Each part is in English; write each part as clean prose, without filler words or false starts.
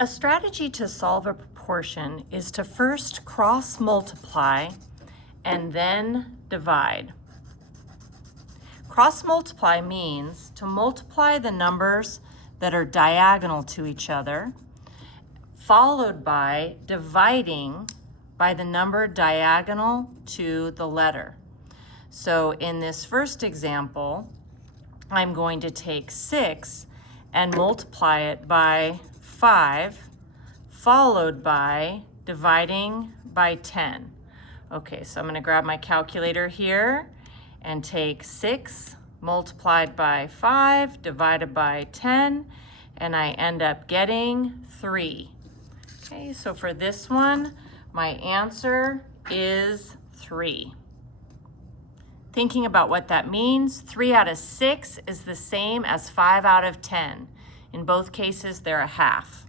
A strategy to solve a proportion is to first cross multiply and then divide. Cross multiply means to multiply the numbers that are diagonal to each other, followed by dividing by the number diagonal to the letter. So in this first example, I'm going to take 6 and multiply it by 5, followed by dividing by 10. Okay, so I'm going to grab my calculator here and take 6 multiplied by 5 divided by 10, and I end up getting 3. Okay, so for this one, my answer is 3. Thinking about what that means, 3 out of 6 is the same as 5 out of 10. In both cases, they're a half.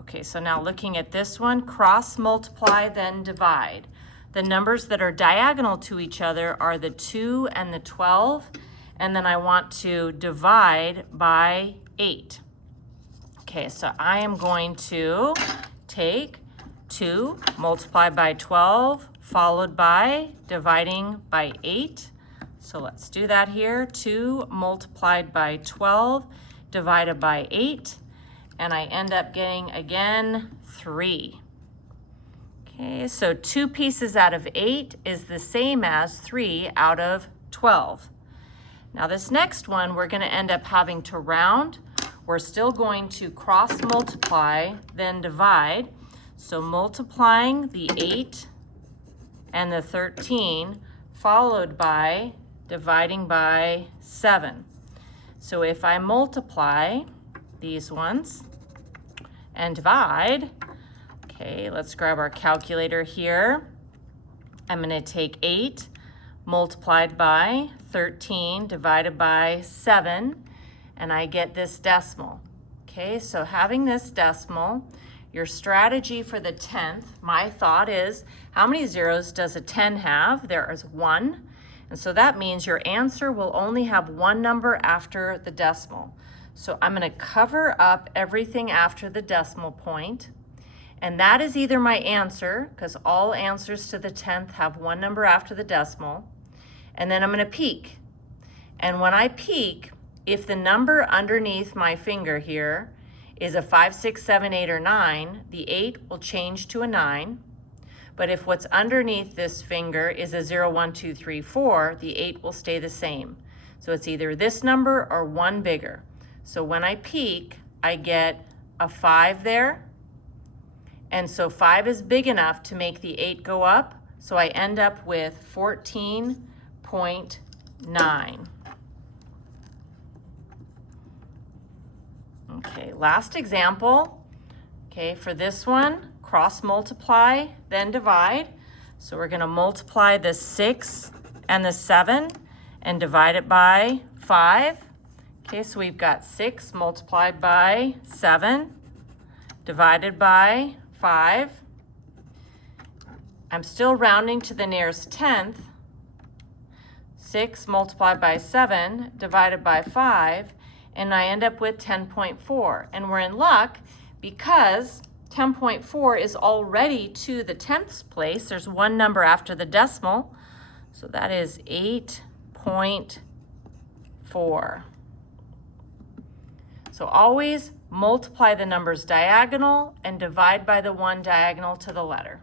Okay, so now looking at this one, cross multiply, then divide. The numbers that are diagonal to each other are the 2 and the 12, and then I want to divide by 8. Okay, so I am going to take 2 multiplied by 12, followed by dividing by 8. So let's do that here. 2 multiplied by 12 divided by 8, and I end up getting, again, 3. Okay, so 2 pieces out of 8 is the same as 3 out of 12. Now this next one, we're going to end up having to round. We're still going to cross multiply, then divide. So multiplying the 8 and the 13, followed by dividing by 7. So if I multiply these ones and divide, okay, let's grab our calculator here. I'm going to take 8 multiplied by 13 divided by 7, and I get this decimal. Okay, so having this decimal, your strategy for the 10th, my thought is, how many zeros does a 10 have? There is 1. And so that means your answer will only have one number after the decimal. So I'm going to cover up everything after the decimal point. And that is either my answer, because all answers to the 10th have one number after the decimal. And then I'm going to peek. And when I peek, if the number underneath my finger here is a 5, 6, 7, 8, or 9, the 8 will change to a 9. But if what's underneath this finger is a 0, 1, 2, 3, 4, the 8 will stay the same. So it's either this number or one bigger. So when I peek, I get a 5 there. And so 5 is big enough to make the 8 go up. So I end up with 14.9. Okay, last example. Okay, for this one, cross multiply, then divide. So we're going to multiply the 6 and the 7 and divide it by 5. Okay, so we've got 6 multiplied by 7 divided by 5. I'm still rounding to the nearest 10th. 6 multiplied by 7 divided by 5, and I end up with 10.4. And we're in luck because 10.4 is already to the 10th place. There's one number after the decimal, so that is 8.4. So always multiply the numbers diagonal and divide by the one diagonal to the letter.